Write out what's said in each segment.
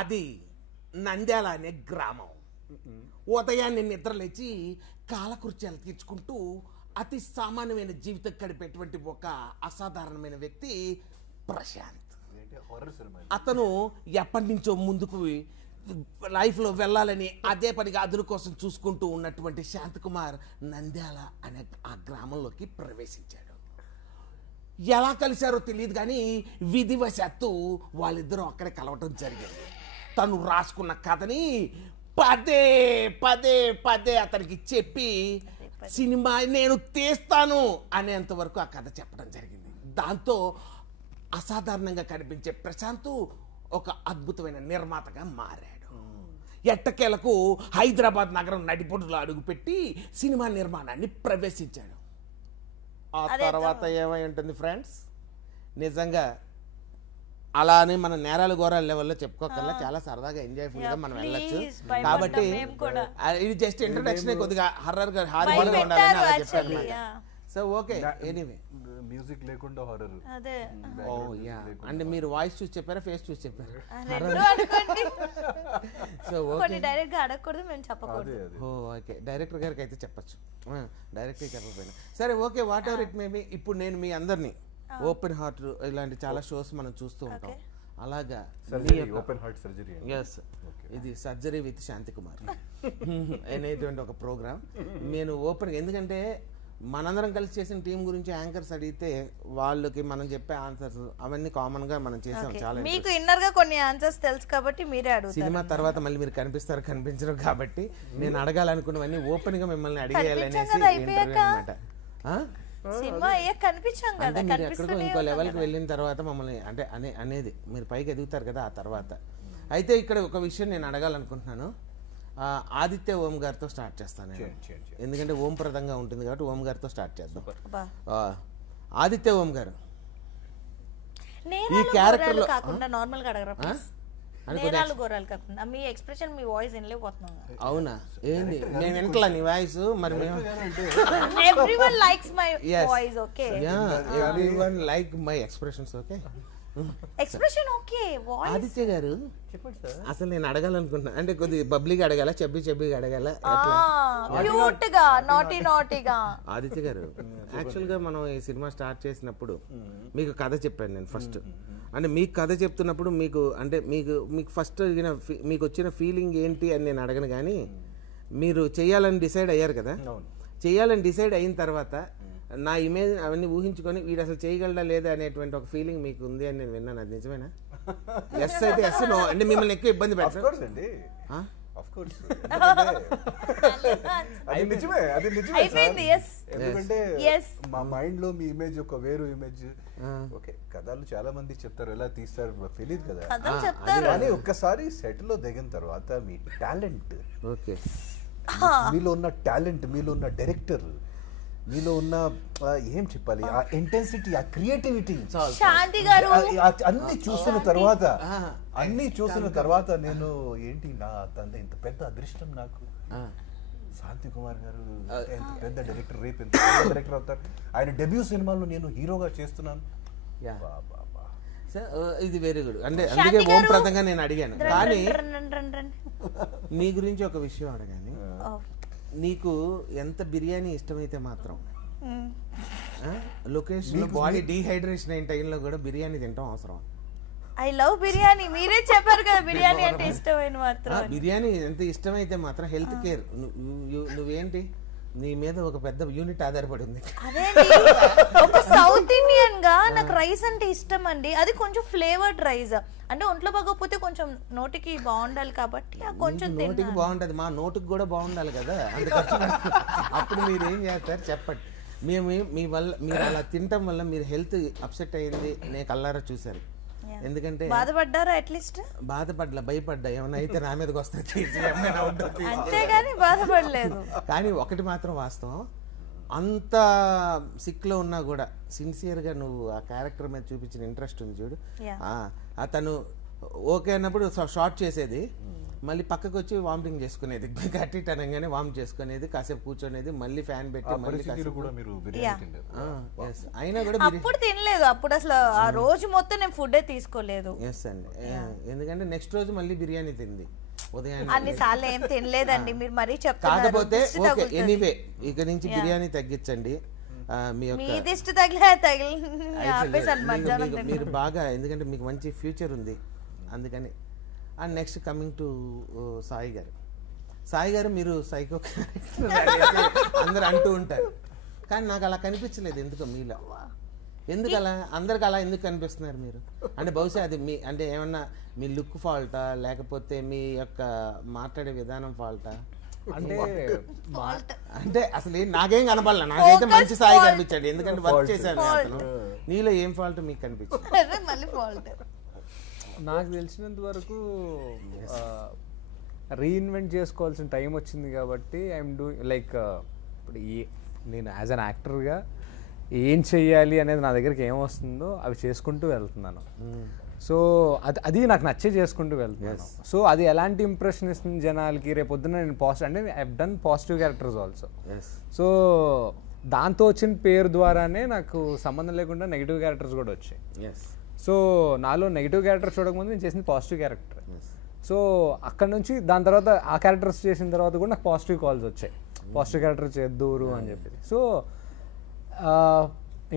అది నంద్యాల అనే గ్రామం. ఉదయాన్నే నిద్రలేచి కాలకృత్యాలు తీర్చుకుంటూ అతి సామాన్యమైన జీవితం గడిపేటువంటి ఒక అసాధారణమైన వ్యక్తి ప్రశాంత్. అతను ఎప్పటి నుంచో ముందుకు లైఫ్లో వెళ్ళాలని అదే పనిగా అదును కోసం చూసుకుంటూ ఉన్నటువంటి శాంతకుమార్ నంద్యాల అనే ఆ గ్రామంలోకి ప్రవేశించాడు. ఎలా కలిశారో తెలియదు కానీ విధివశాత్తు వాళ్ళిద్దరూ అక్కడే కలవటం జరిగింది. తను రాసుకున్న కథని పదే పదే పదే అతనికి చెప్పి సినిమా నేను తీస్తాను అనేంత వరకు ఆ కథ చెప్పడం జరిగింది. దాంతో అసాధారణంగా కనిపించే ప్రశాంత్ ఒక అద్భుతమైన నిర్మాతగా మారాడు. ఎట్టకేలకు హైదరాబాద్ నగరం నడిపొడులో అడుగుపెట్టి సినిమా నిర్మాణాన్ని ప్రవేశించాడు. ఆ తర్వాత ఏమై ఉంటుంది ఫ్రెండ్స్, నిజంగా అలానే మన నేరాలు ఘోరాల లెవెల్లో చెప్పుకోకల్లా చాలా సరదాగా ఎంజాయ్ఫుల్ గా మనం వెళ్ళొచ్చు. కాబట్టి ఇది జస్ట్ ఇంట్రొడక్షన్, కొద్దిగా హర్రర్ గా హారర్ గా ఉండాలని అలా చెప్పారు. సో ఓకే, ఎనీవే మ్యూజిక్ లేకుండా హారర్. ఓ యా, అంటే మీరు వాయిస్ చూసి చెప్పారా, ఫేస్ చూసి చెప్పారా? సో ఓకే, డైరెక్ట్ గా అడగకూడదు, మేము చెప్పకూడదు. ఓ ఓకే, డైరెక్టర్ గారికి అయితే చెప్పచ్చు, డైరెక్టర్ చెప్పకపోయినా సరే. Okay, what ever it may be. ఇప్పుడు నేను మీ అందరినీ ఓపెన్ హార్ట్ ఇలాంటి చాలా షోస్ మనం చూస్తూ ఉంటాం. అలాగా ఓపెన్ హార్ట్ సర్జరీ, ఎస్, ఇది సర్జరీ విత్ శాంతికుమార్ అనేటువంటి ఒక ప్రోగ్రామ్ నేను ఓపెన్, ఎందుకంటే మనందరం కలిసి చేసిన టీం గురించి యాంకర్స్ అడిగితే వాళ్ళకి మనం చెప్పే ఆన్సర్స్ అవన్నీ కామన్ గా మనం చేసాం. చాలా మీకు ఇన్నర్ గా కొన్ని ఆన్సర్స్ తెలుసు కాబట్టి మీరే అడుగుతారు. సినిమా తర్వాత మళ్ళీ మీరు కనిపిస్తారు కనిపించరు కాబట్టి నేను అడగాలనుకున్నవన్నీ ఓపెన్ గా మిమ్మల్ని అడిగేయాలనేసి ఇంటర్వ్యూ అనమాట. సినిమా కనిపించాం కదా, మీరు ఎక్కడికో ఇంకో లెవెల్కి వెళ్ళిన తర్వాత మమ్మల్ని అంటే అనేది మీరు పైకి ఎదుగుతారు కదా ఆ తర్వాత. అయితే ఇక్కడ ఒక విషయం నేను అడగాలనుకుంటున్నాను. ఆదిత్య ఓం గారితో స్టార్ట్ చేస్తాను నేను, ఎందుకంటే ఓం ప్రదంగా ఉంటుంది కాబట్టి ఓం గారితో స్టార్ట్ చేద్దాం. ఆదిత్య ఓం గారు ఈ క్యారెక్టర్ లో కాకుండా నార్మల్ గా అడగరా, నేరాలు గోరాలు కాకుండా మీ ఎక్స్ప్రెషన్, మీ వాయిస్ వినలేకపోతున్నాం. అవునా, ఏంది నేను వింటలా నీ వాయిస్? మరి everyone likes my voice, okay, everyone like my expressions, okay, expression okay. Aditya గారు అసలు నేను అడగాలనుకుంటున్నా, అంటే కొద్ది బబ్లీగా అడగాల, చెబ్బిగా అడగాల, క్యూట్ గా, నాటీ నాటీగా? ఆదిత్య గారు, యాక్చువల్ గా మనం ఈ సినిమా స్టార్ట్ చేసినప్పుడు మీకు కథ చెప్పాను నేను ఫస్ట్. అంటే మీకు కథ చెప్తున్నప్పుడు మీకు అంటే మీకు ఫస్ట్ మీకు వచ్చిన ఫీలింగ్ ఏంటి అని నేను అడగను, కానీ మీరు చేయాలని డిసైడ్ అయ్యారు కదా. చేయాలని డిసైడ్ అయిన తర్వాత నా ఇమేజ్ అవన్నీ ఊహించుకొని వీడు అసలు చేయగలడా లేదా అనేటువంటి ఒక ఫీలింగ్ మీకు ఉంది అని నేను విన్నాను. అది నిజమేనా? ఎస్ అయితే ఎస్, నో అంటే మిమ్మల్ని ఎక్కువ ఇబ్బంది పెట్టారు. ఎందుకంటే మా మైండ్ లో మీ ఇమేజ్ ఒక వేరు ఇమేజ్. ఓకే, కథలు చాలా మంది చెప్తారు, ఎలా తీస్తారు తెలియదు కదా, కానీ ఒక్కసారి సెట్ లో దిగిన తర్వాత మీ టాలెంట్, మీలో ఉన్న టాలెంట్, మీలో ఉన్న డైరెక్టర్, మీలో ఉన్న ఏం చెప్పాలి, ఆ ఇంటెన్సిటీ, ఆ క్రియేటివిటీ, అన్ని చూసిన తర్వాత నేను ఏంటి నా ఇంత పెద్ద అదృష్టం నాకు. శాంతి కుమార్ గారు ఎంత పెద్ద డైరెక్టర్, రేపు ఎంత పెద్ద డైరెక్టర్ అవుతారు. ఆయన డెబ్యూ సినిమాలో నేను హీరోగా చేస్తున్నాను. ఇది వెరీ గుడ్. అంటే అందుకే ఓం ప్రదంగా నేను అడిగాను. కానీ నీ గురించి ఒక విషయం అడగాను. నీకు ఎంత బిర్యానీ ఇష్టమైతే మాత్రం లొకేషన్ బాడీ డీహైడ్రేషన్ అయిన టైంలో కూడా బిర్యానీ తింటాం అవసరం? ఐ లవ్ బిర్యానీ, మీరే చెప్పారు కదా బిర్యానీ అంటే ఇష్టమైన మాత్రం. బిర్యానీ ఎంత ఇష్టమైతే మాత్రం హెల్త్ కేర్ నువ్వేంటి, నీ మీద ఒక పెద్ద యూనిట్ ఆధారపడి ఉంది. ఒక సౌత్ ఇండియన్ గా నాకు రైస్ అంటే ఇష్టం అండి. అది కొంచెం ఫ్లేవర్డ్ రైస్, అంటే ఒంట్లో బాగోకపోతే కొంచెం నోటికి బాగుండాలి కాబట్టి కొంచెం నోటికి బాగుంటది, మా నోటికి కూడా బాగుండాలి కదా. అప్పుడు మీరు ఏం చేస్తారు చెప్పండి. మేము మీ వల్ల మీరు అలా తినటం వల్ల మీరు హెల్త్ అప్సెట్ అయింది నేను కల్లారా చూశాను. ఎందుకంటే బాధపడ్డారా? అట్లీస్ట్ బాధపడ్డా, భయపడ్డా ఏమైనా అయితే నా మీదకి వస్తుంది, అంతేగాని బాధపడలేదు. కానీ ఒకటి మాత్రం వాస్తవం, అంత సిక్లో ఉన్నా కూడా సిన్సియర్గా నువ్వు ఆ క్యారెక్టర్ మీద చూపించిన ఇంట్రెస్ట్ ఉంది చూడు. అతను ఓకే అన్నప్పుడు షార్ట్ చేసేది, మళ్ళీ పక్కకు వచ్చి వామిటింగ్ చేసుకునేది, గట్టి అనగానే వామ్ చేసుకునేది, కాసేపు కూర్చొనేది, మళ్ళీ ఫ్యాన్ పెట్టి మళ్ళీ కూడా మీరు బిర్యానీ తింటారు. అయినా కూడా అప్పుడు తినలేదు, అప్పుడు అసలు ఆ రోజు మొత్తం నేను ఫుడ్ తీసుకోలేదు. ఎస్ అండి, ఎందుకంటే నెక్స్ట్ రోజు మళ్ళీ బిర్యానీ తింది ఉదయం. అన్నిసార్లు ఏం తినలేదండి, మీరు మరీ చెప్తారు. కాకపోతే ఓకే, ఎనీవే ఇక నుంచి బిర్యానీ తగ్గించండి. మీ దిష్టి మీరు బాగా, ఎందుకంటే మీకు మంచి ఫ్యూచర్ ఉంది అందుకని. And next coming to Sai గారు. సాయి గారు మీరు సైకో అందరు అంటూ ఉంటారు, కానీ నాకు అలా కనిపించలేదు ఎందుకో మీలో. ఎందుకు అలా, అందరికి అలా ఎందుకు కనిపిస్తున్నారు మీరు? అంటే బహుశా అది మీ అంటే ఏమన్నా మీ లుక్ ఫాల్టా, లేకపోతే మీ యొక్క మాట్లాడే విధానం ఫాల్టా? అంటే అసలు నాకేం కనపడలే, నాకైతే మంచి సాయి కనిపించాడు, ఎందుకంటే వర్క్ చేశాను అతను. నీలో ఏం ఫాల్ట్ మీకు కనిపించింది? నాకు తెలిసినంత వరకు రీఇన్వెంట్ చేసుకోవాల్సిన టైం వచ్చింది కాబట్టి ఐఎమ్ డూయింగ్ లైక్, ఇప్పుడు నేను యాజ్ అన్ యాక్టర్గా ఏం చెయ్యాలి అనేది నా దగ్గరికి ఏం వస్తుందో అవి చేసుకుంటూ వెళ్తున్నాను. సో అది నాకు నచ్చే చేసుకుంటూ వెళ్తున్నాను. సో అది ఎలాంటి ఇంప్రెషన్ ఇస్తుంది జనాలకి, రేపు పొద్దున నేను పాజిటివ్, అంటే I have done positive characters also. So దాంతో వచ్చిన పేరు ద్వారానే నాకు సంబంధం లేకుండా నెగిటివ్ క్యారెక్టర్స్ కూడా వచ్చాయి. సో నాలో నెగిటివ్ క్యారెక్టర్ చూడకముందు నేను చేసింది పాజిటివ్ క్యారెక్టర్. సో అక్కడ నుంచి దాని తర్వాత ఆ క్యారెక్టర్స్ చేసిన తర్వాత కూడా నాకు పాజిటివ్ కాల్స్ వచ్చాయి, పాజిటివ్ క్యారెక్టర్ చేద్దూరు అని చెప్పి. సో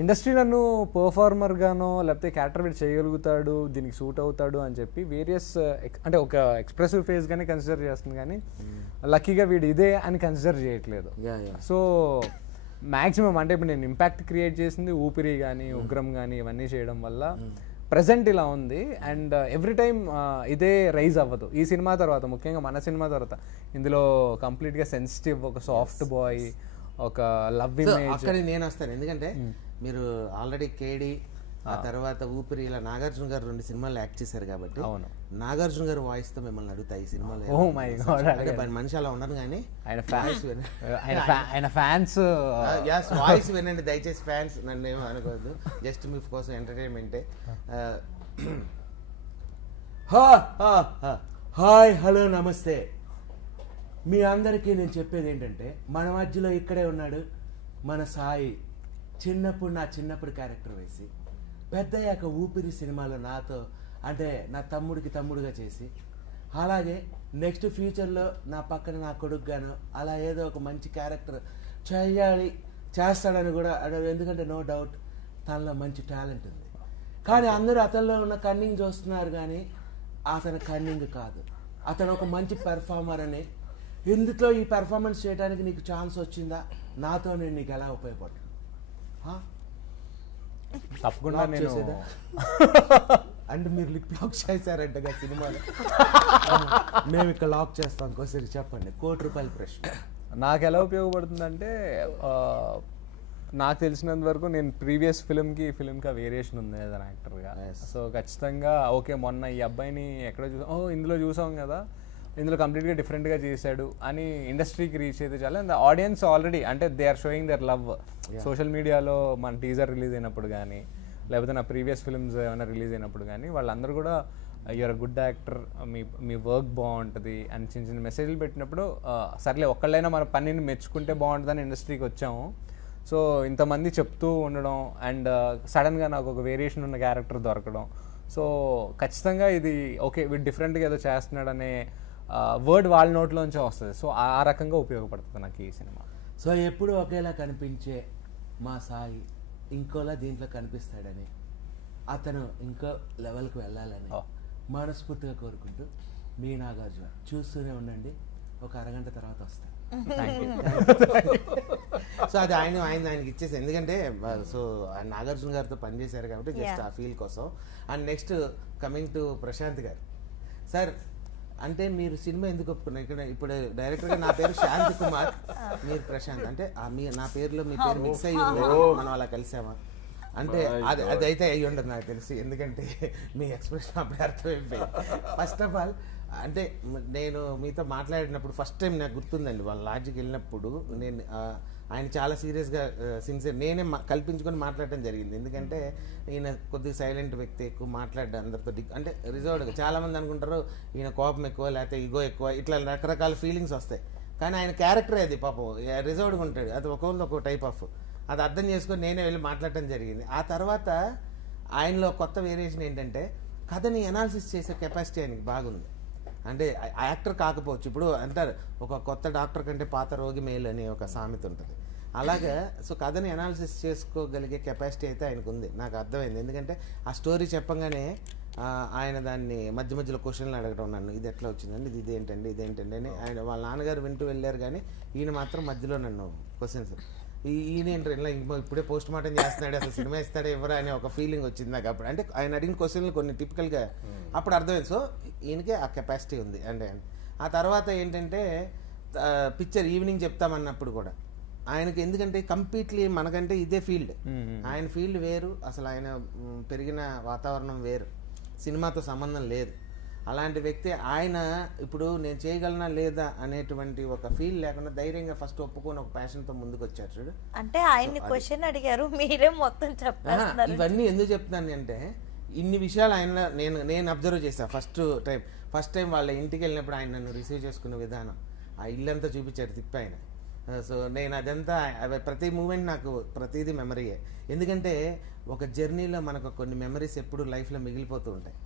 ఇండస్ట్రీ నన్ను పర్ఫార్మర్గానో లేకపోతే క్యారెక్టర్ వీడు చేయగలుగుతాడు, దీనికి సూట్ అవుతాడు అని చెప్పి వేరియస్, అంటే ఒక ఎక్స్ప్రెసివ్ ఫేస్గానే కన్సిడర్ చేస్తుంది, కానీ లక్కీగా వీడు ఇదే అని కన్సిడర్ చేయట్లేదు. సో మ్యాక్సిమం అంటే ఇప్పుడు నేను ఇంపాక్ట్ క్రియేట్ చేసింది ఊపిరి కానీ ఉగ్రం కానీ ఇవన్నీ చేయడం వల్ల ప్రజెంట్ ఇలా ఉంది. అండ్ ఎవ్రీ టైం ఇదే రైజ్ అవ్వదు. ఈ సినిమా తర్వాత, ముఖ్యంగా మన సినిమా తర్వాత, ఇందులో కంప్లీట్గా సెన్సిటివ్, ఒక సాఫ్ట్ బాయ్, ఒక లవ్ ఇమేజ్. అక్కడ నేను వస్తాను, ఎందుకంటే మీరు ఆల్రెడీ కేడి, ఆ తర్వాత ఊపిరి, ఇలా నాగార్జున గారు 2 సినిమాలు యాక్ట్ చేశారు కాబట్టి నాగార్జున గారు వాయిస్ తో మిమ్మల్ని అడుగుతా ఈ సినిమాలో. ఓ మై గాడ్, మనిషి అలా ఉండదు, కానీ ఆయన ఫ్యాన్స్ వాయిస్ వినండి దయచేసి. ఫ్యాన్స్ నన్ను ఏమో అనుకోవద్దు, జస్ట్ మీ కోసం ఎంటర్టైన్మెంటే. హాయ్, హలో, నమస్తే. మీ అందరికీ నేను చెప్పేది ఏంటంటే, మన మధ్యలో ఇక్కడే ఉన్నాడు మన సాయి. నా చిన్నప్పుడు క్యారెక్టర్ వేసి పెద్దయ్యాక ఊపిరి సినిమాలో నాతో, అంటే నా తమ్ముడికి తమ్ముడుగా చేసి, అలాగే నెక్స్ట్ ఫ్యూచర్లో నా పక్కన నా కొడుకుగాను అలా ఏదో ఒక మంచి క్యారెక్టర్ చేస్తాడని కూడా, ఎందుకంటే నో డౌట్ తనలో మంచి టాలెంట్ ఉంది. కానీ అందరూ అతనిలో ఉన్న కన్నింగ్ చూస్తున్నారు, కానీ అతను కన్నింగ్ కాదు, అతను ఒక మంచి పెర్ఫార్మర్ అని. ఎందులో ఈ పెర్ఫార్మెన్స్ చేయడానికి నీకు ఛాన్స్ వచ్చిందా, నాతో నేను నీకు ఎలా ఉపయోగపడతాను? తప్పకుండా నేను అంటే మీరు లిప్ లాక్ చేశారంటగా సినిమాలో. మేము ఇక్కడ లాక్ చేస్తాం, ఇంకోసారి చెప్పండి. ₹1,00,00,000 ప్రశ్న నాకు ఎలా ఉపయోగపడుతుందంటే, నాకు తెలిసినంత వరకు నేను ప్రీవియస్ ఫిల్మ్కి ఆ వేరియేషన్ ఉంది యాజ్ అన్ యాక్టర్గా. సో ఖచ్చితంగా ఓకే, మొన్న ఈ అబ్బాయిని ఎక్కడో ఇందులో చూసాం కదా, ఇందులో కంప్లీట్గా డిఫరెంట్గా చేశాడు అని ఇండస్ట్రీకి రీచ్ అయితే చాలా. అండ్ ఆడియన్స్ ఆల్రెడీ, అంటే they are showing their love. Social మీడియాలో మన టీజర్ రిలీజ్ అయినప్పుడు కానీ, లేకపోతే నా ప్రీవియస్ ఫిల్మ్స్ ఏమైనా రిలీజ్ అయినప్పుడు కానీ, వాళ్ళందరూ కూడా యూఆర్ గుడ్ యాక్టర్, మీ వర్క్ బాగుంటుంది అని చిన్న చిన్న మెసేజ్లు పెట్టినప్పుడు, సర్లే ఒక్కళ్ళైనా మన పనిని మెచ్చుకుంటే బాగుంటుందని ఇండస్ట్రీకి వచ్చాము. సో ఇంతమంది చెప్తూ ఉండడం, అండ్ సడన్గా నాకు ఒక వేరియేషన్ ఉన్న క్యారెక్టర్ దొరకడం, సో ఖచ్చితంగా ఇది ఓకే వీడు డిఫరెంట్గా ఏదో చేస్తున్నాడనే వర్డ్ వాళ్ళ నోట్లోంచే వస్తుంది. సో ఆ రకంగా ఉపయోగపడుతుంది నాకు ఈ సినిమా. సో ఎప్పుడు ఒకేలా కనిపించే మా సాయి ఇంకోలా దీంట్లో కనిపిస్తాడని, అతను ఇంకో లెవెల్కి వెళ్ళాలని మనస్ఫూర్తిగా కోరుకుంటూ, మీ నాగార్జున. చూస్తూనే ఉండండి, ఒక అరగంట తర్వాత వస్తాను. సో అది ఆయనకి ఇచ్చేసి, ఎందుకంటే సో నాగార్జున గారితో పనిచేశారు కాబట్టి జస్ట్ ఆ ఫీల్ కోసం. And next coming to Prashanth గారు. సార్, అంటే మీరు సినిమా ఎందుకు ఒప్పుకున్నారు? ఇక్కడ ఇప్పుడు డైరెక్టర్గా నా పేరు శాంతి కుమార్, మీరు ప్రశాంత్, అంటే నా పేరులో మీ పేరు మిక్స్ అయ్యి మనం అలా కలిసామా అంటే అది అయితే అయ్యి ఉండదు నాకు తెలిసి, ఎందుకంటే మీ ఎక్స్ప్రెషన్ అప్పుడే అర్థమైపోయింది. ఫస్ట్ ఆఫ్ ఆల్, అంటే నేను మీతో మాట్లాడినప్పుడు ఫస్ట్ టైం నాకు గుర్తుందండి, వాళ్ళ లాడ్జికి వెళ్ళినప్పుడు నేను ఆయన చాలా సీరియస్గా సిన్సియర్ నేనే కల్పించుకొని మాట్లాడటం జరిగింది. ఎందుకంటే ఈయన కొద్దిగా సైలెంట్ వ్యక్తి, ఎక్కువ మాట్లాడ్డా అందరితో అంటే రిజర్వ్డ్గా. చాలామంది అనుకుంటారు ఈయన కోపం ఎక్కువ లేకపోతే ఈగో ఎక్కువ, ఇట్లా రకరకాల ఫీలింగ్స్ వస్తాయి. కానీ ఆయన క్యారెక్టర్ అది పాపం రిజర్వ్డ్గా ఉంటాడు. అది ఒక్కొక్కరు ఒక్కో టైప్ ఆఫ్, అది అర్థం చేసుకొని నేనే వెళ్ళి మాట్లాడటం జరిగింది. ఆ తర్వాత ఆయనలో కొత్త వేరియేషన్ ఏంటంటే కథని అనాలిసిస్ చేసే కెపాసిటీ ఆయనకి బాగుంది. అంటే యాక్టర్ కాకపోవచ్చు, ఇప్పుడు అంటారు ఒక కొత్త డాక్టర్ కంటే పాత రోగి మేలు అని ఒక సామెత ఉంటుంది. అలాగే సో కథని అనాలిసిస్ చేసుకోగలిగే కెపాసిటీ అయితే ఆయనకు ఉంది, నాకు అర్థమైంది. ఎందుకంటే ఆ స్టోరీ చెప్పంగానే ఆయన దాన్ని మధ్య మధ్యలో క్వశ్చన్లు అడగడం, నన్ను ఇది ఎట్లా వచ్చిందండి, ఇదేంటండి అని ఆయన వాళ్ళ నాన్నగారు వింటూ వెళ్ళారు. కానీ ఈయన మాత్రం మధ్యలో నన్ను క్వశ్చన్స్, ఈయన ఏంటంటే ఇప్పుడే పోస్ట్ మార్టం చేస్తున్నాడు, అసలు సినిమా ఇస్తాడే ఎవరా అనే ఒక ఫీలింగ్ వచ్చింది నాకు అప్పుడు. అంటే ఆయన అడిగిన క్వశ్చన్లు కొన్ని టిపికల్గా అప్పుడు అర్థమైంది. సో ఈయనకే ఆ కెపాసిటీ ఉంది. అంటే ఆ తర్వాత ఏంటంటే పిక్చర్ ఈవినింగ్ చెప్తామన్నప్పుడు కూడా ఆయనకి, ఎందుకంటే కంప్లీట్లీ మనకంటే ఇదే ఫీల్డ్, ఆయన ఫీల్డ్ వేరు, అసలు ఆయన పెరిగిన వాతావరణం వేరు, సినిమాతో సంబంధం లేదు. అలాంటి వ్యక్తి ఆయన ఇప్పుడు నేను చేయగలనా లేదా అనేటువంటి ఒక ఫీల్ లేకుండా ధైర్యంగా ఫస్ట్ ఒప్పుకొని ఒక ప్యాషన్తో ముందుకు వచ్చారు చూడు. అంటే ఆయన్ని క్వశ్చన్ అడిగారు, మీరే మొత్తం చెప్పేస్తున్నారు. ఇవన్నీ ఎందుకు చెప్తున్నాను అంటే ఇన్ని విషయాలు ఆయన నేను అబ్జర్వ్ చేశాను. ఫస్ట్ టైం వాళ్ళ ఇంటికి వెళ్ళినప్పుడు ఆయన నన్ను రిసీవ్ చేసుకున్న విధానం, ఆ ఇల్లంతా చూపించారు తిప్పి ఆయన. సో నేను అదంతా ప్రతి మూమెంట్ నాకు ప్రతిదీ మెమరీయే. ఎందుకంటే ఒక జర్నీలో మనకు కొన్ని మెమరీస్ ఎప్పుడు లైఫ్లో మిగిలిపోతూ ఉంటాయి.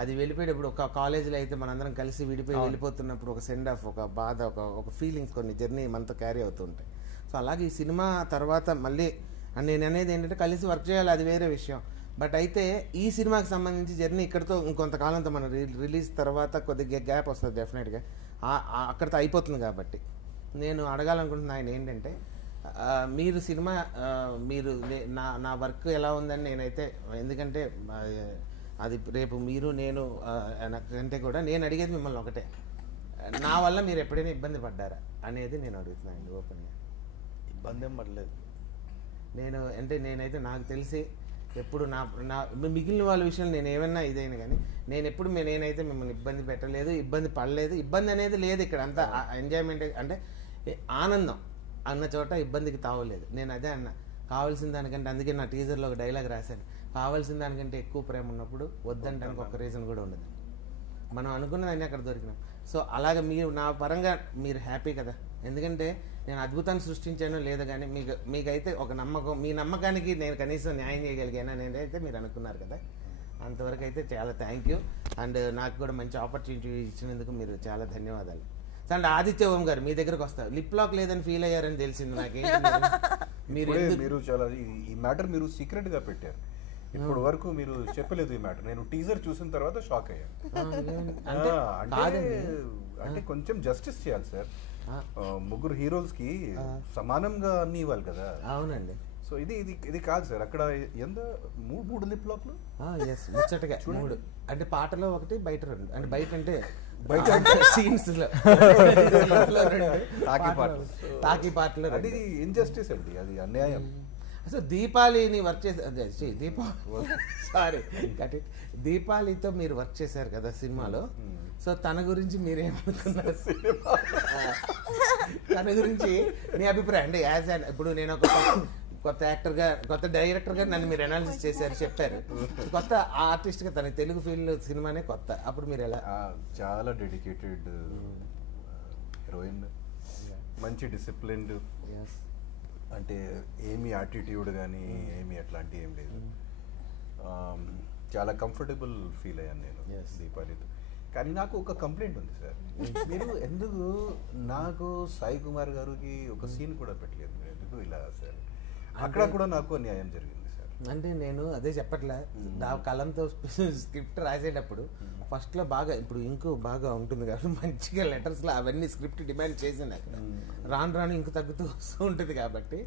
అది వెళ్ళిపోయేటప్పుడు ఒక కాలేజీలో అయితే మనందరం కలిసి విడిపోయి వెళ్ళిపోతున్నప్పుడు ఒక సెండ్ ఆఫ్, ఒక బాధ, ఒక ఫీలింగ్స్ కొన్ని జర్నీ మనతో క్యారీ అవుతూ ఉంటాయి. సో అలాగే ఈ సినిమా తర్వాత మళ్ళీ నేను అనేది ఏంటంటే కలిసి వర్క్ చేయాలి, అది వేరే విషయం. బట్ అయితే ఈ సినిమాకి సంబంధించి జర్నీ ఇక్కడితో ఇంకొంతకాలంతో మన రిలీజ్ తర్వాత కొద్దిగా గ్యాప్ వస్తుంది డెఫినెట్గా, అక్కడితో అయిపోతుంది. కాబట్టి నేను అడగాలనుకుంటున్న ఆయన ఏంటంటే మీరు సినిమా మీరు నా వర్క్ ఎలా ఉందని నేనైతే, ఎందుకంటే అది రేపు మీరు నేను నాకంటే కూడా నేను అడిగేది మిమ్మల్ని ఒకటే, నా వల్ల మీరు ఎప్పుడైనా ఇబ్బంది పడ్డారా అనేది నేను అడుగుతున్నాను ఓపెన్గా. ఇబ్బంది ఏం పడలేదు నేనైతే నాకు తెలిసి ఎప్పుడు నా మిగిలిన వాళ్ళ విషయంలో నేను ఏమన్నా ఇదైనా కానీ నేనైతే మిమ్మల్ని ఇబ్బంది పెట్టలేదు, ఇబ్బంది పడలేదు. ఇబ్బంది అనేది లేదు ఇక్కడ, అంతా ఎంజాయ్మెంట్, అంటే ఆనందం అన్న చోట ఇబ్బందికి తావలేదు. నేను అదే అన్న, కావాల్సిన దానికంటే, అందుకే నా టీజర్లో ఒక డైలాగ్ రాశాను, కావాల్సిన దానికంటే ఎక్కువ ప్రేమ ఉన్నప్పుడు వద్దంటానికి ఒక రీజన్ కూడా ఉండదు. మనం అనుకున్నదాన్ని అక్కడ దొరికినాం. సో అలాగే మీరు నా పరంగా మీరు హ్యాపీ కదా, ఎందుకంటే నేను అద్భుతాన్ని సృష్టించానో లేదో కానీ మీకైతే ఒక నమ్మకం, మీ నమ్మకానికి నేను కనీసం న్యాయం చేయగలిగాను నేనైతే మీరు అనుకున్నారు కదా, అంతవరకు అయితే చాలా థ్యాంక్ యూ. అండ్ నాకు కూడా మంచి ఆపర్చునిటీ ఇచ్చినందుకు మీరు చాలా ధన్యవాదాలు. అండ్ ఆదిత్య ఓం గారు మీ దగ్గరకు వస్తారు, లిప్ లాక్ లేదని ఫీల్ అయ్యారని తెలిసింది నాకేంటి. మీరు చాలా ఈ మ్యాటర్ మీరు సీక్రెట్ గా పెట్టారు, ఇప్పుడు వరకు మీరు చెప్పలేదు ఈ మ్యాటర్. నేను టీజర్ చూసిన తర్వాత షాక్ అయ్యాను. అంటే కొంచెం జస్టిస్ చేయాలి సార్, ముగ్గురు హీరోస్ కి సమానంగా అన్ని ఇవ్వాలి కదా. అవునండి. సో ఇది కాదు సార్, అక్కడ ఎంత మూడు లిప్ లాక్లు ముచ్చటగా మూడు, అంటే పాటలో ఒకటి, బయట రెండు, అంటే బయట అంటే సీన్స్ లో తాకి పాటలు. అది ఇన్జస్టిస్ అండి, అది అన్యాయం. అసలు దీపాలిని వర్క్ చేసి దీపాలితో మీరు వర్క్ చేశారు కదా సినిమాలో, సో తన గురించి మీరేమనుకున్నారు? తన గురించి మీ అభిప్రాయం అంటే యాజ్ అన్, ఇప్పుడు నేను ఒక కొత్త యాక్టర్గా, కొత్త డైరెక్టర్గా నన్ను మీరు అనాలిసిస్ చేశారు, చెప్పారు, కొత్త ఆర్టిస్ట్గా తన తెలుగు ఫీల్డ్ సినిమానే కొత్త, అప్పుడు మీరు ఎలా? చాలా డెడికేటెడ్ హీరోయిన్, మంచి డిసిప్లిన్డ్, అంటే ఏమి యాటిట్యూడ్ కానీ ఏమి అట్లాంటి ఏం లేదు. చాలా కంఫర్టబుల్ ఫీల్ అయ్యాను నేను దీపాలితో. కానీ నాకు ఒక కంప్లైంట్ ఉంది సార్, మీరు ఎందుకు నాకు సాయి కుమార్ గారికి ఒక సీన్ కూడా పెట్టలేదు, ఎందుకు ఇలా సార్? అక్కడ కూడా నాకు అన్యాయం జరిగింది సార్. అంటే నేను అదే చెప్పట్లే, నా కలంతో స్క్రిప్ట్ రాసేటప్పుడు ఫస్ట్లో బాగా, ఇప్పుడు ఇంకో బాగా ఉంటుంది కాబట్టి మంచిగా లెటర్స్లో అవన్నీ స్క్రిప్ట్ డిమాండ్ చేసింది, అక్కడ రాను ఇంక తగ్గుతూ వస్తూ ఉంటుంది కాబట్టి.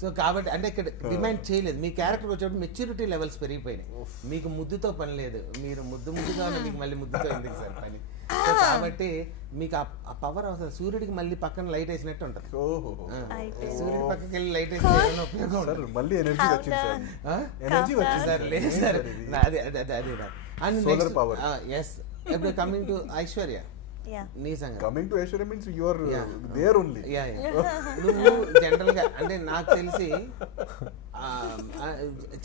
సో కాబట్టి అంటే ఇక్కడ డిమాండ్ చేయలేదు, మీ క్యారెక్టర్ వచ్చేటప్పుడు మెచ్యూరిటీ లెవెల్స్ పెరిగిపోయినాయి, మీకు ముద్దుతో పని లేదు, మీరు ముద్దుగా ఉన్న మీకు మళ్ళీ ముద్దుతో ఎందుకు సార్ పని. సో కాబట్టి మీకు ఆ పవర్ అవసరం. సూర్యుడికి మళ్ళీ పక్కన లైట్ వేసినట్టు ఉంటుంది, సూర్యుడి పక్కకి వెళ్ళి లైట్ వేసిన ఉపయోగం ఉంటుంది. మళ్ళీ ఎనర్జీ వచ్చింది సార్, లేదు సార్, అదే అండ్ ఎస్. ఇప్పుడు కమింగ్ టు ఐశ్వర్య, Yeah. నీ సంగతి coming to Aishwarya means you are there only. నువ్వు జనరల్ గా అంటే నాకు తెలిసి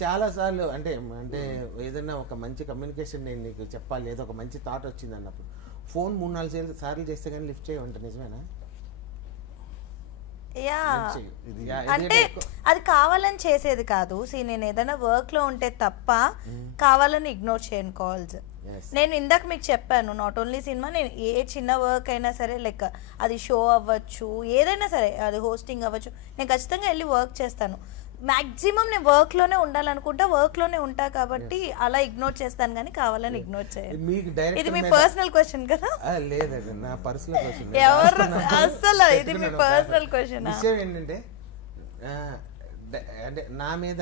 చాలా సార్లు అంటే అంటే ఏదైనా ఒక మంచి కమ్యూనికేషన్ నేను నీకు చెప్పాలి, ఏదో ఒక మంచి థాట్ వచ్చింది అన్నప్పుడు ఫోన్ 3-4 సార్లు చేస్తే కానీ లిఫ్ట్ చేయమంట, నిజమేనా? అంటే అది కావాలని చేసేది కాదు. నేను ఏదైనా వర్క్ లో ఉంటే తప్ప కావాలని ఇగ్నోర్ చేయను కాల్స్. నేను ఇందాక మీకు చెప్పాను, నాట్ ఓన్లీ సినిమా, నేను ఏ చిన్న వర్క్ అయినా సరే, లైక్ అది షో అవ్వచ్చు, ఏదైనా సరే, అది హోస్టింగ్ అవ్వచ్చు, నేను ఖచ్చితంగా వెళ్ళి వర్క్ చేస్తాను. మాక్సిమం నేను వర్క్ లోనే ఉండాలనుకుంటా, వర్క్ లోనే ఉంటా కాబట్టి అలా ఇగ్నోర్ చేస్తాను, కానీ కావాలని ఇగ్నోర్ చేయను. ఇది మీ పర్సనల్ క్వశ్చన్ కదా? లేదండి, నా పర్సనల్ క్వశ్చన్. ఎవరు అసలు ఇది మీ పర్సనల్ క్వశ్చన్? విషయం ఏంటంటే అంటే నా మీద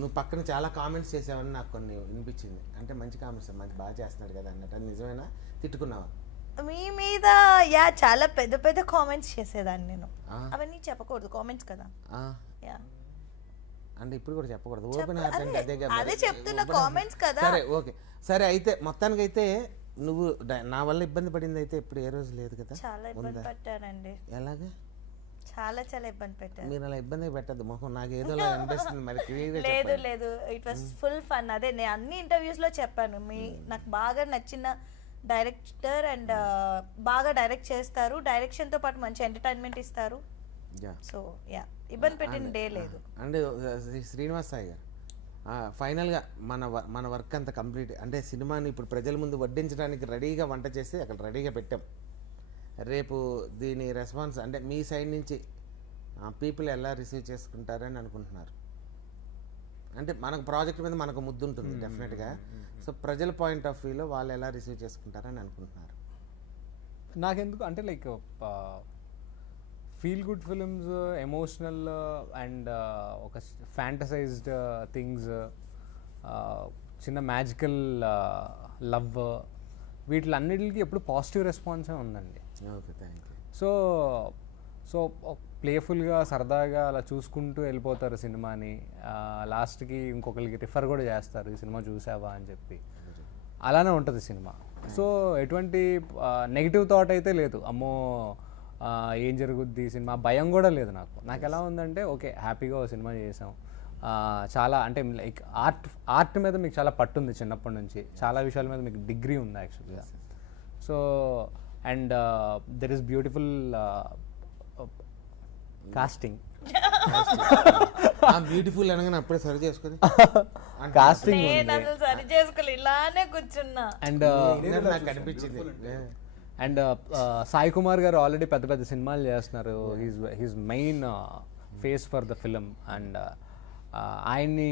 నువ్వు పక్కన చాలా కామెంట్స్ చేసావని నాకు కొన్ని వినిపించింది. అంటే మంచి కామెంట్స్, మంచి బాగా చేస్తున్నాడు కదా అన్నట్టు. నిజమేనా? తిట్టుకున్నావా? మీ మీద చాలా పెద్ద పెద్ద కామెంట్స్ చేసేదాన్ని నేను. అవన్నీ చెప్పకూడదు, కామెంట్స్ కదా. అంటే ఇప్పుడు కూడా చెప్పకూడదు, ఓపెన్ హార్ట్ అంటే అదే చెప్తున్నా, కామెంట్స్ కదా. సరే ఓకే, సరే అయితే మొత్తానికి అయితే నువ్వు నా వల్ల ఇబ్బంది పడింది అయితే ఇప్పుడు ఏ రోజు లేదు కదా? చాలా ఇబ్బంది పెట్టానండి. ఎలాగే? చాలా చాలా ఇబ్బంది పెట్టాను. మీరు అలా ఇబ్బంది పెట్టద్దు, మొహం నాకు ఏదో అనిపిస్తుంది. మరి లేదు లేదు, ఇట్ వాస్ ఫుల్ ఫన్. అదే నేను అన్ని ఇంటర్వ్యూస్ లో చెప్పాను, నాకు బాగా నచ్చిన డైరెక్టర్ అండ్ బాగా డైరెక్ట్ చేస్తారు, డైరెక్షన్ తో పాటు మంచి ఎంటర్టైన్మెంట్ ఇస్తారు. సో యా, ఇబ్బంది పెట్టిన డే లేదు. అంటే శ్రీనివాస్ సాయి గారు ఫైనల్గా మన వర్క్ అంతా కంప్లీట్, అంటే సినిమాని ఇప్పుడు ప్రజల ముందు వడ్డించడానికి రెడీగా వంట చేసి అక్కడ రెడీగా పెట్టాం. రేపు దీని రెస్పాన్స్ అంటే మీ సైడ్ నుంచి పీపుల్ ఎలా రిసీవ్ చేసుకుంటారని అనుకుంటున్నారు? అంటే మనకు ప్రాజెక్ట్ మీద మనకు ముద్దు ఉంటుంది డెఫినెట్గా. సో ప్రజల పాయింట్ ఆఫ్ వ్యూలో వాళ్ళు ఎలా రిసీవ్ చేసుకుంటారని అనుకుంటున్నారు? నాకెందుకు అంటే like feel good films, emotional and ఒక ఫ్యాంటసైజ్డ్ థింగ్స్, చిన్న మ్యాజికల్ లవ్, వీటిలన్నిటికి ఎప్పుడు పాజిటివ్ రెస్పాన్సే ఉందండి. Okay, thank you. సో ప్లేఫుల్గా సరదాగా అలా చూసుకుంటూ వెళ్ళిపోతారు సినిమాని. లాస్ట్కి ఇంకొకరికి రిఫర్ కూడా చేస్తారు, ఈ సినిమా చూసావా అని చెప్పి. అలానే ఉంటుంది సినిమా. సో ఎటువంటి నెగిటివ్ థాట్ అయితే లేదు, అమ్మో ఏం జరుగుద్ది సినిమా, భయం కూడా లేదు నాకు ఎలా ఉందంటే ఓకే, హ్యాపీగా ఓ సినిమా చేసాం. చాలా అంటే లైక్ ఆర్ట్ మీద మీకు చాలా పట్టుంది చిన్నప్పటి నుంచి, చాలా విషయాల మీద మీకు డిగ్రీ ఉంది యాక్చువల్గా. So and there is beautiful casting. Beautiful అనగానే అప్పుడే సరి చేసుకుని కాస్టింగ్ సరి చేసుకోలే, ఇలానే కూర్చున్నా. అండ్ నాకు అనిపించింది. అండ్ సాయి కుమార్ గారు ఆల్రెడీ పెద్ద పెద్ద సినిమాలు చేస్తున్నారు, he's main face for the film. And ఆయన్ని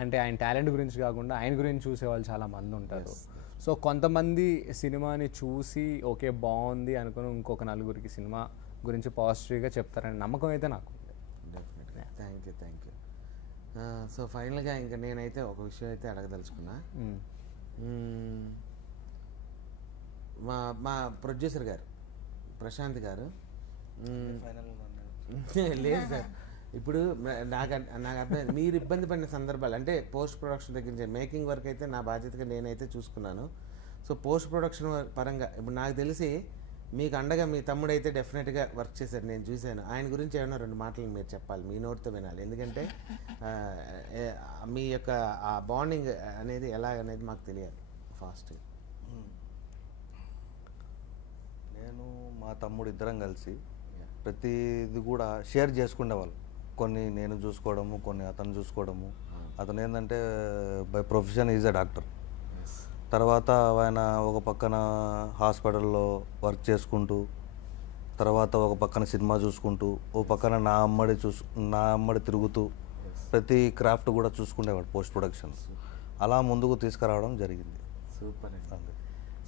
అంటే ఆయన టాలెంట్ గురించి కాకుండా ఆయన గురించి చూసేవాళ్ళు చాలా మంది ఉంటారు. సో కొంతమంది సినిమాని చూసి ఓకే బాగుంది అనుకుని ఇంకొక నలుగురికి సినిమా గురించి పాజిటివ్గా చెప్తారని నమ్మకం అయితే నాకు ఉంది. డెఫినెట్గా. Thank you. సో ఫైనల్గా ఇంకా నేనైతే ఒక విషయం అయితే అడగదలుచుకున్నా. మా ప్రొడ్యూసర్ గారు ప్రశాంత్ గారు, లేదు సార్, ఇప్పుడు నాకు అర్థం, మీరు ఇబ్బంది పడిన సందర్భాలు అంటే పోస్ట్ ప్రొడక్షన్ దగ్గర నుంచి మేకింగ్ వర్క్ అయితే నా బాధ్యతగా నేనైతే చూసుకున్నాను. సో పోస్ట్ ప్రొడక్షన్ పరంగా ఇప్పుడు నాకు తెలిసి మీకు అండగా మీ తమ్ముడు అయితే డెఫినెట్గా వర్క్ చేశారు, నేను చూశాను. ఆయన గురించి ఏమైనా 2 మాటలు మీరు చెప్పాలి, మీ నోటితో వినాలి. ఎందుకంటే మీ యొక్క ఆ బాండింగ్ అనేది ఎలా అనేది మాకు తెలియాలి ఫాస్ట్. నేను మా తమ్ముడు ఇద్దరం కలిసి ప్రతిది కూడా షేర్ చేసుకునేవాళ్ళు. కొన్ని నేను చూసుకోవడము, కొన్ని అతను చూసుకోవడము. అతను ఏంటంటే by profession is a doctor. తర్వాత ఆయన ఒక పక్కన హాస్పిటల్లో వర్క్ చేసుకుంటూ, తర్వాత ఒక పక్కన సినిమా చూసుకుంటూ, ఓ పక్కన నా అమ్మడి తిరుగుతూ ప్రతి క్రాఫ్ట్ కూడా చూసుకునేవాడు పోస్ట్ ప్రొడక్షన్. అలా ముందుకు తీసుకురావడం జరిగింది. సూపర్ అండి.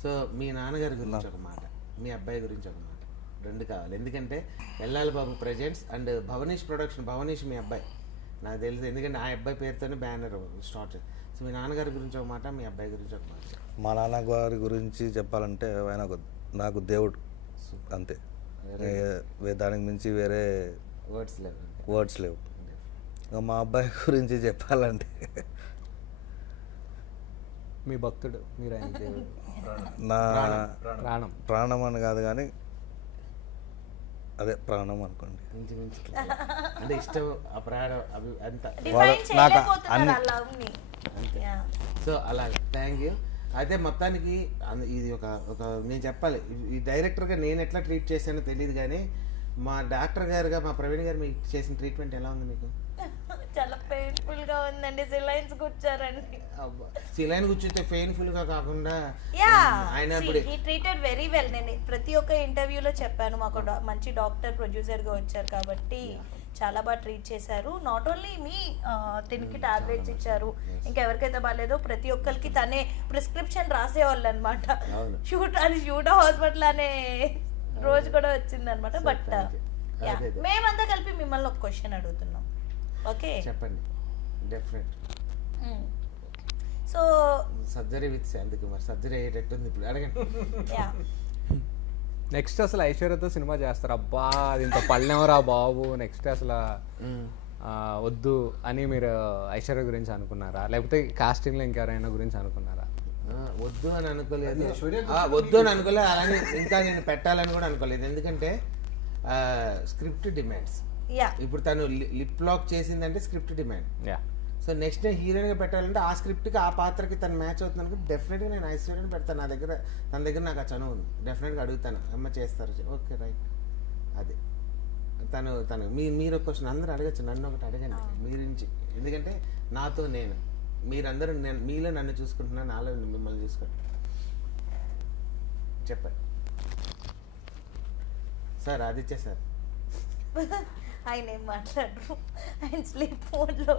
సో మీ నాన్నగారి గురించి ఒక మాట, మీ అబ్బాయి గురించి ఒక మాట, 2 కావాలి. ఎందుకంటే ఎల్లాలి బాబు ప్రెజెంట్స్ అండ్ భవనీష్ ప్రొడక్షన్. భవనీష్ మీ అబ్బాయి నాకు తెలుసు, ఎందుకంటే ఆ అబ్బాయి పేరుతోనే బ్యానర్ స్టార్ట్. సో మీ నాన్నగారి గురించి ఒక మాట, మీ అబ్బాయి గురించి ఒక మాట. మా నాన్నగారి గురించి చెప్పాలంటే ఆయన నాకు దేవుడు అంతే, దానికి మించి వేరే వర్డ్స్ లేవు. మా అబ్బాయి గురించి చెప్పాలంటే మీ భక్తుడు, మీరు ఆయన దేవుడు. నా ప్రాణం. ప్రాణం అని కాదు కానీ అదే ప్రాణం అనుకోండి. అంటే ఇష్టం, అప్రాణం, అంత. డిఫైన్ చేయలేకపోతున్నారు ఆ లవ్ ని. సో అలా థ్యాంక్ యూ. అయితే మొత్తానికి ఇది ఒక నేను చెప్పాలి, ఈ డైరెక్టర్గా నేను ఎట్లా ట్రీట్ చేశానో తెలియదు కానీ మా డాక్టర్ గారుగా మా ప్రవీణ్ గారు మీకు చేసిన ట్రీట్మెంట్ ఎలా ఉంది మీకు? చాలా పెయిన్ఫుల్ గా ఉందండి. సిలైన్స్ కూర్చారండి. సిలైన్ కూర్చుంటే పెయిన్ఫుల్ గా కాకుండా ఆయన హీ ట్రీటెడ్ వెరీ వెల్. నేను ప్రతి ఒక్క ఇంటర్వ్యూలో చెప్పాను, మాకు మంచి డాక్టర్ ప్రొడ్యూసర్ గా వచ్చారు కాబట్టి చాలా బాగా ట్రీట్ చేశారు. నాట్ ఓన్లీ మీ తినికి టాబ్లెట్స్ ఇచ్చారు, ఇంకా ఎవరికైతే బాగాలేదో ప్రతి ఒక్కరికి తనే ప్రిస్క్రిప్షన్ రాసేవాళ్ళు అనమాట. షూట్ హాస్పిటల్ అనే రోజు కూడా వచ్చింది అనమాట. బట్ మేమంతా కలిపి మిమ్మల్ని ఒక క్వశ్చన్ అడుగుతున్నాం. ఓకే చెప్పండి. Definite. So surgery with Shantikumar surgery అయ్యేటట్టుంది ఇప్పుడు, అడగండి. నెక్స్ట్ అసలు ఐశ్వర్యతో సినిమా చేస్తారు, అబ్బా అది ఇంత పళ్ళెవరా బాబు, నెక్స్ట్ అసలు వద్దు అని మీరు ఐశ్వర్య గురించి అనుకున్నారా, లేకపోతే కాస్టింగ్లో ఇంకెవరైనా గురించి అనుకున్నారా? వద్దు అని అనుకోలేదు, వద్దు అని అనుకోలేదు, అలానే ఇంకా నేను పెట్టాలని కూడా అనుకోలేదు. ఎందుకంటే స్క్రిప్ట్ డిమాండ్స్. ఇప్పుడు తను లిప్ లాక్ చేసిందంటే script demand. So next day హీరోయిన్గా పెట్టాలంటే ఆ స్క్రిప్ట్కి ఆ పాత్రకి తను మ్యాచ్ అవుతుంది అనుకుంటే డెఫినెట్గా నేను ఐశ్వర్యని పెడతాను. తన దగ్గర నాకు ఆ చనువు ఉంది, డెఫినెట్గా అడుగుతాను, అమ్మ చేస్తారు, ఓకే రైట్. అది తను మీరు ఒక క్వశ్చన్ అందరూ అడగచ్చు, నన్ను ఒకటి అడగండి మీ గురించి. ఎందుకంటే నాతో నేను, మీరందరూ మీలో నన్ను చూసుకుంటున్నా, నాలో మిమ్మల్ని చూసుకుంటా. చెప్పండి సార్. ఆదిత్య సార్ ఆయన ఏం మాట్లాడరు, ఆయన స్లీప్ మోడ్లో.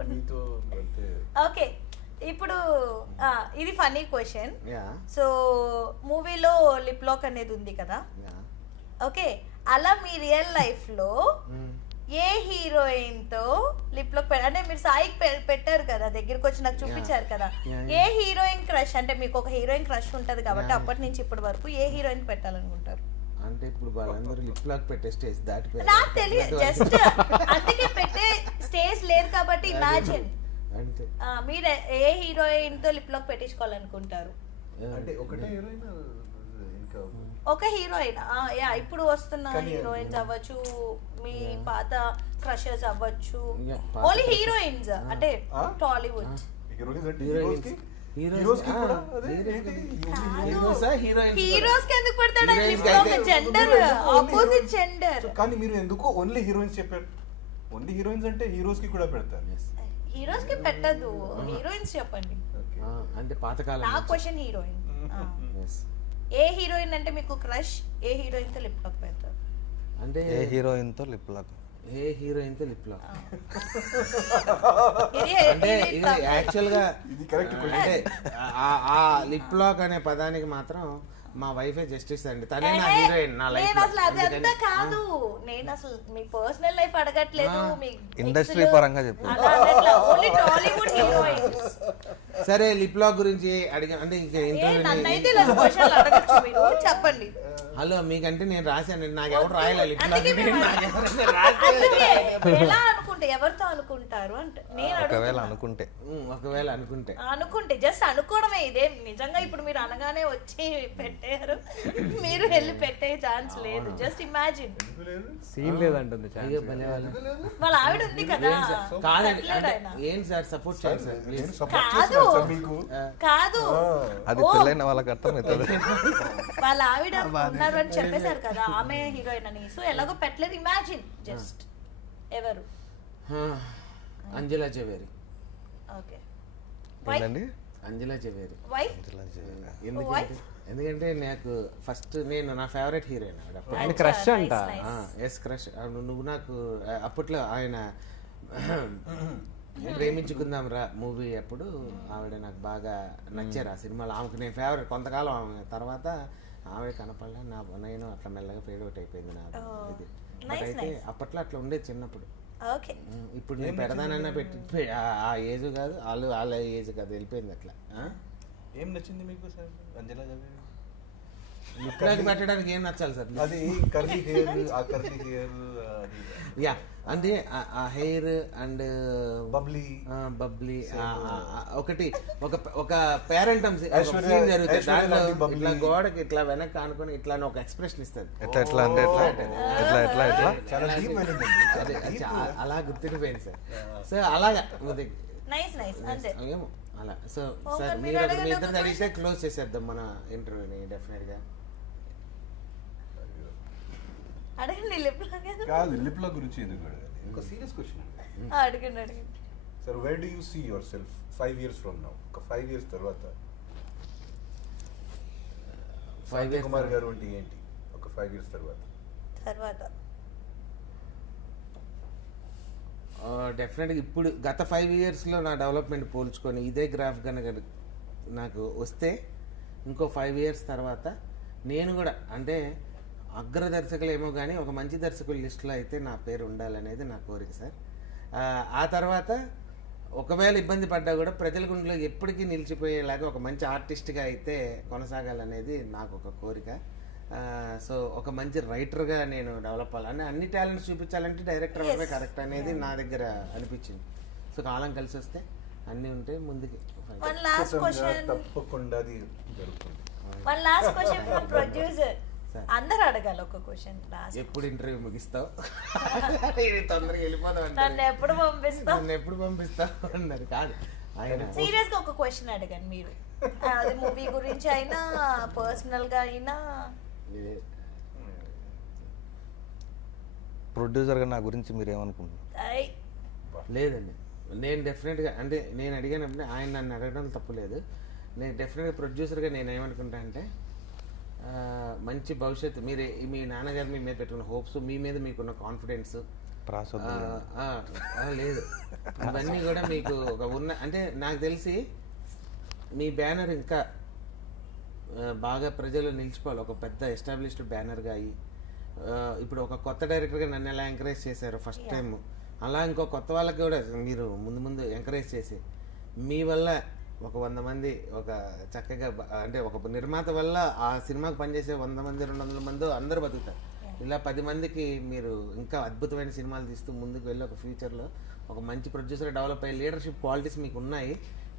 ఓకే, ఇప్పుడు ఇది ఫన్నీ క్వశ్చన్. సో మూవీలో లిప్ లాక్ అనేది ఉంది కదా, ఓకే, అలా మీ రియల్ లైఫ్ లో ఏ హీరోయిన్ తో లిప్ లాక్ అంటే మీరు సాయికి పెట్టారు కదా, దగ్గరికి వచ్చి నాకు చూపించారు కదా, ఏ హీరోయిన్ క్రష్ అంటే మీకు ఒక హీరోయిన్ క్రష్ ఉంటది కాబట్టి అప్పటి నుంచి ఇప్పటి వరకు ఏ హీరోయిన్ పెట్టాలనుకుంటారు? అంటే ఇప్పుడు వాళ్ళందరూ లిప్ లాక్ పెట్టే స్టేజ్ దాటిపోయారు. నాకు తెలియదు, జస్ట్ అందుకే పెట్టే స్టేజ్ లేదు కాబట్టి ఇమాజిన్ అంటే మీరు ఏ హీరోయిన్ తో లిప్ లాక్ పెట్టించుకోవాలనుకుంటారు? అంటే ఒకటే హీరోయిన్, ఇంకా ఒక హీరోయిన్, యా ఇప్పుడు వస్తున్న హీరోయిన్స్ అవ్వచ్చు, మీ పాత క్రషర్స్ అవ్వచ్చు, ఓన్లీ హీరోయిన్స్ అంటే టాలీవుడ్ హీరోస్ కి ఎందుకు పెడతాడు? Gender opposite gender. కానీ మీరు ఎందుకు ఓన్లీ హీరోయిన్స్ చెప్పారు? ఓన్లీ హీరోయిన్స్ అంటే హీరోస్ కి కూడా పెడతారు. హీరోస్ కి పెట్టదు, హీరోయిన్స్ చెప్పండి. అంటే పాతకాలం. నా క్వశ్చన్ హీరోయిన్. ఏ హీరోయిన్ అంటే మీకు క్రష్, ఏ హీరోయిన్ తో లిప్ లాక్ పెడతారు? అంటే ఏ హీరోయిన్ తో లిప్ లాక్? ఏ హీరోయిన్ తో లిప్ లాక్ అంటే ఇది యాక్చువల్ గా అంటే ఆ లిప్ లాక్ అనే పదానికి మాత్రం మా వైఫే జస్టిస్ అండి. తనే నా హీరోయిన్ నా లైఫ్. నేను అసలు అదంతా కాదు, నేను అసలు మీ పర్సనల్ లైఫ్ అడగట్లేదు, మీ ఇండస్ట్రీ పరంగా చెప్పు. Only Tollywood heroines. సరే లిప్ లాక్ గురించి అడిగా అంటే నన్నైతే ఇలా క్వశ్చన్లు అడగచ్చు మీరు, చెప్పండి. హలో మీకంటే నేను రాశాను, నాకు ఎవరు రాయలే లిప్ లాక్. ఎలా అనుకుంటే ఎవరితో అనుకుంటారు అంటే నేను ఒకవేళ అనుకుంటే జస్ట్ అనుకోవడమే. ఇదే నిజంగా ఇప్పుడు మీరు అనగానే వచ్చి పెట్టారు, మీరు వెళ్ళి పెట్టే ఛాన్స్ లేదు. Just imagine. సీన్ లేదంటుంది, వాళ్ళ ఆవిడ ఉంది కదా. ఏంటి సార్ సపోర్ట్ చేయండి సార్. కాదు అది పెళ్ళైన వాళ్ళకి అర్థమవుతుంది. వాళ్ళ ఆవిడ ఉన్నారు అని చెప్పేశారు కదా, ఆమె హీరోయిన్ అని. సో ఎలాగో పెట్టలేదు, ఇమాజిన్ జస్ట్. ఎవరు? అంజలా జవేరి. ఓకే, అంజలా జవేరి. వై? ఎందుకంటే నాకు ఫస్ట్ నా ఫేవరెట్ హీరోయిన్ ఆవిడ. క్రష్ అంట. Yes crush. నువ్వు నాకు అప్పట్లో ఆయన ప్రేమించుకుందాం రా మూవీ అప్పుడు ఆవిడ నాకు బాగా నచ్చారు ఆ సినిమాలో. ఆమెకు నేను ఫేవరెట్ కొంతకాలం. ఆమె తర్వాత ఆవిడ కనపడలే, నేను అట్లా మెల్లగా ఫేడ్ అవుట్ అయిపోయింది నా ఇది. బట్ అయితే అప్పట్లో అట్లా ఉండేది చిన్నప్పుడు. ఇప్పుడు నేను పెడదానన్నా పెట్టి ఆ ఏజ్ కాదు, వాళ్ళ ఏజ్ కాదు, వెళ్ళిపోయింది అట్లా. ఏం నచ్చింది మీకు సార్ అంజలా జవేరి? లిప్లాక్ పెట్టడానికి ఏం నచ్చాలి సార్? అది కర్లీ హెయిర్, ఆ కర్లీ హెయిర్ యా అంటే ఆ హెయిర్ అండ్ బబ్లీ ఒకటి ఒక పేరెంటమ్ సీన్ జరుగుతుంది దాంట్లో ఇట్లా గోడకి ఇట్లా వెనక్కి ఆనుకొని ఇట్లా ఒక ఎక్స్ప్రెషన్ ఇస్తుంది. ఎట్లా అంటే ఎట్లా చాలా డీప్ అలా గుర్తుండిపోయింది సార్. సో అలాగా ఏమో అలా. సో సార్ మీరు మీ ఇద్దరు అడిగితే క్లోజ్ చేసేద్దాం మన ఇంటర్వ్యూని డెఫినెట్ గా. అడగండి కాదు లిప్ లాక్ గురించి ఎందుకు అడగాలి? ఒక సీరియస్ క్వశ్చన్ అడగండి. Sir where do you see yourself 5 years from now? ఒక 5 years తర్వాత 5 years కుమార్ గారు అంటే ఏంటి ఒక 5 years తర్వాత? డెఫినెట్గా ఇప్పుడు గత 5 yearsలో నా డెవలప్మెంట్ పోల్చుకొని ఇదే గ్రాఫ్ కనుక నాకు వస్తే ఇంకో 5 years తర్వాత నేను కూడా అంటే అగ్ర దర్శకులు ఏమో కానీ ఒక మంచి దర్శకుల లిస్టులో అయితే నా పేరు ఉండాలనేది నా కోరిక సార్. ఆ తర్వాత ఒకవేళ ఇబ్బంది పడ్డా కూడా ప్రజల గుండెలో ఎప్పటికీ నిలిచిపోయేలాగా ఒక మంచి ఆర్టిస్ట్గా అయితే కొనసాగాలనేది నాకు ఒక కోరిక. సో ఒక మంచి రైటర్గా నేను డెవలప్ అవ్వాలని, అన్ని టాలెంట్స్ చూపించాలంటే డైరెక్టర్ అవే కరెక్ట్ అనేది నా దగ్గర అనిపించింది. సో కాలం కలిసి వస్తే అన్నీ ఉంటే ముందుకి. తప్పకుండా అది జరుగుతుంది. అందరూ అడగాలి ఒక క్వశ్చన్. ఎప్పుడు ఇంటర్వ్యూ ముగిస్తావు? తొందరగా వెళ్ళిపోదాం. నన్ను ఎప్పుడు పంపిస్తావు అన్నారు. కాదు ఆయన సీరియస్ గా ఒక క్వశ్చన్ అడగండి మీరు. అది మూవీ గురించి అయినా పర్సనల్ గా అయినా. ప్రొడ్యూసర్ గా నా గురించి మీరు ఏమనుకుంటున్నారు? లేదండి, నేను డెఫినెట్గా అంటే నేను అడిగానంటే ఆయన నన్ను అడగడం తప్పులేదు. నేను డెఫినెట్గా ప్రొడ్యూసర్గా నేను ఏమనుకుంటా అంటే మంచి భవిష్యత్తు మీరు మీ నాన్నగారు మీ మీద పెట్టుకున్న హోప్స్, మీ మీద మీకున్న కాన్ఫిడెన్స్ లేదు ఇవన్నీ కూడా మీకు ఒక అంటే నాకు తెలిసి మీ బ్యానర్ ఇంకా బాగా ప్రజలు నిలిచిపోవాలి. ఒక పెద్ద ఎస్టాబ్లిష్డ్ బ్యానర్గా అయ్యి ఇప్పుడు ఒక కొత్త డైరెక్టర్గా నన్ను ఎలా ఎంకరేజ్ చేశారు ఫస్ట్ టైం, అలా ఇంకో కొత్త వాళ్ళకి కూడా మీరు ముందు ఎంకరేజ్ చేసి మీ వల్ల ఒక 100 మంది ఒక చక్కగా అంటే ఒక నిర్మాత వల్ల ఆ సినిమాకి పనిచేసే 100 మంది 200 మంది అందరూ బతుకుతారు. ఇలా 10 మందికి మీరు ఇంకా అద్భుతమైన సినిమాలు తీస్తూ ముందుకు వెళ్ళి ఒక ఫ్యూచర్లో ఒక మంచి ప్రొడ్యూసర్ డెవలప్ అయ్యే లీడర్షిప్ క్వాలిటీస్ మీకు ఉన్నాయి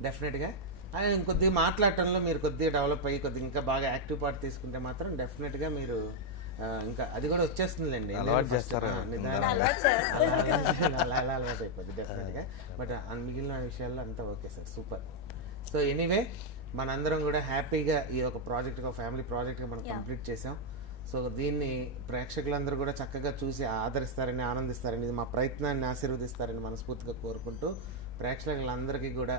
డెఫినెట్గా. అండ్ కొద్దిగా మాట్లాడటంలో మీరు కొద్దిగా డెవలప్ అయ్యి కొద్దిగా ఇంకా బాగా యాక్టివ్ పార్ట్ తీసుకుంటే మాత్రం డెఫినెట్గా మీరు ఇంకా అది కూడా వచ్చేస్తుందిలేండి. అలవాటు అయిపోద్ది డెఫినెట్గా. బట్ మిగిలిన విషయాల్లో అంతా okay sir, super. So anyway మనందరం కూడా హ్యాపీగా ఈ ఒక ప్రాజెక్ట్ ఒక ఫ్యామిలీ ప్రాజెక్ట్గా మనం కంప్లీట్ చేసాం. సో దీన్ని ప్రేక్షకులందరూ కూడా చక్కగా చూసి ఆదరిస్తారని ఆనందిస్తారని ఇది మా ప్రయత్నాన్ని ఆశీర్వదిస్తారని మనస్ఫూర్తిగా కోరుకుంటూ ప్రేక్షకులందరికీ కూడా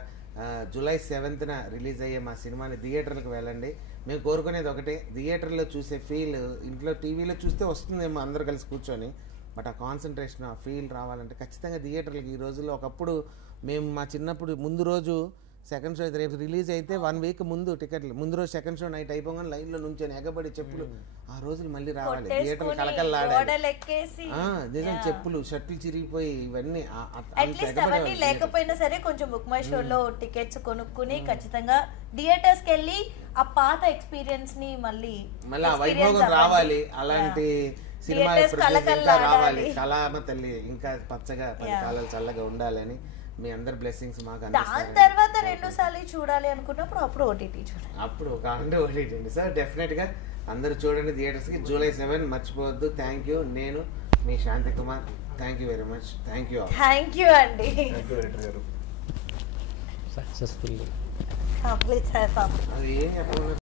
జూలై 7th రిలీజ్ అయ్యే మా సినిమాని థియేటర్లకు వెళ్ళండి. మేము కోరుకునేది ఒకటే, థియేటర్లో చూసే ఫీల్ ఇంట్లో టీవీలో చూస్తే వస్తుందేమో అందరూ కలిసి కూర్చొని, బట్ ఆ కాన్సన్ట్రేషన్ ఆ ఫీల్ రావాలంటే ఖచ్చితంగా థియేటర్లకు ఈ రోజుల్లో. ఒకప్పుడు మేము మా చిన్నప్పుడు ముందు రోజు సెకండ్ షో రేపు రిలీజ్ అయితే 1 week ముందు టికెట్లు, ముందు రోజు సెకండ్ షో నైట్ అయిపోగానే లైన్లో నుంచొని ఎగబడి చెప్పులు ఆ రోజులు మళ్ళీ రావాలి. థియేటర్ కలకల్లాడాలి నిజం, చెప్పులు షర్ట్లు చిరిగిపోయి ఇవన్నీ లేకపోయినా సరే కొంచెం బుక్ మై షోలో టికెట్స్ కొనుక్కుని ఖచ్చితంగా థియేటర్స్ కి వెళ్ళి ఆ పాత ఎక్స్పీరియన్స్ ని మళ్ళీ ఆ వైభోగం రావాలి. అలాంటి సినిమాలు రావాలి. కళామ తల్లి ఇంకా పచ్చగా 10 కాలాలు చల్లగా ఉండాలని మీ అందరి బ్లెస్సింగ్స్ మాకు. దాని తర్వాత 2 సార్లు చూడాలి అనుకున్నప్పుడు అప్పుడు ఓటీటీ చూడాలి, అప్పుడు ఒక ఓటీటీ అండి సార్. డెఫినెట్గా అందరూ చూడండి థియేటర్స్కి. జూలై 7 మర్చిపోవద్దు. Thank you. నేను మీ Shanti Kumar. Thank you very much. Thank you అండి. సక్సెస్ఫుల్ అది ఏం చెప్పాలి.